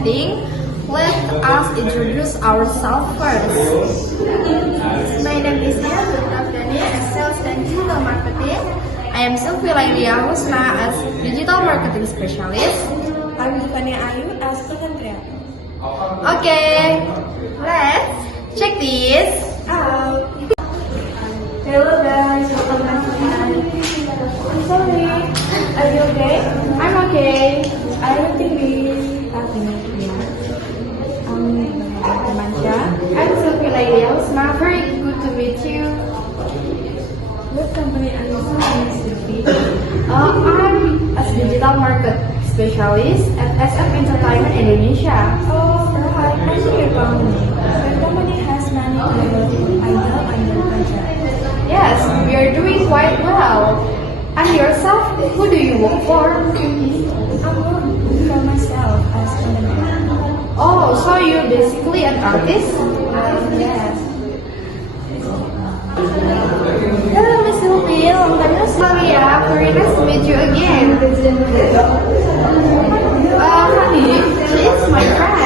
Marketing. Let us introduce ourselves first. My name is Nia Dania as Sales and Digital Marketing. I am Sylvia Husna as Digital Marketing Specialist. I'm Dukania Ayu as Content Creator. Okay, let's check this out. Hello guys, welcome back to my Sorry, are you okay? I'm okay. I don't think we have Mancha. I'm Sylvia Husna. Very good to meet you. What company are you from? I'm a Digital Market Specialist at SF Entertainment Indonesia. Oh, right. I see your company. Your company has many idol under contract. Yes, we are doing quite well. And yourself, who do you work for? I'm working for myself as content creator. Oh, so you're basically an artist? Yes. Hello, Miss Sylvie. Long time no see. Yeah, very nice to meet you again. Honey, she is my friend.